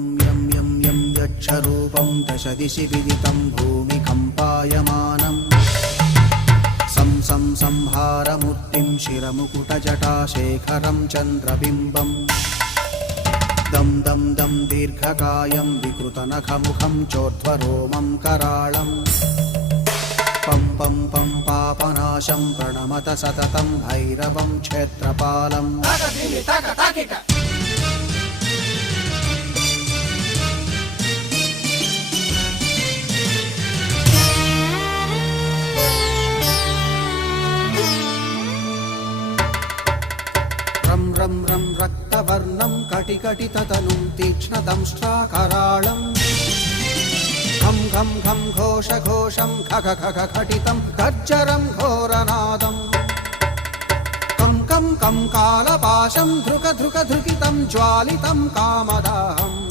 यं यं यं यच्छरूपं दशदिशि विदितं भूमिकम्पायमानं सं सं संहारमूर्तिं शिरमुकुटजटाशेखरं चन्द्रबिम्बं दं दं दं दीर्घकायं विकृतनखमुखं चोर्ध्वरोमं कराळं पं पं पं पापनाशं प्रणमत सततं भैरवं क्षेत्रपालम् रं रं रं रक्तवर्णं कटिकटिततनुं तीक्ष्णदंष्ट्राकराळं घं घं घं घोषघोषं खग खग खटितं गर्जरं घोरनादं कं कं कं कालपाशं धृक धृक धृकितं ज्वालितं कामदाहम्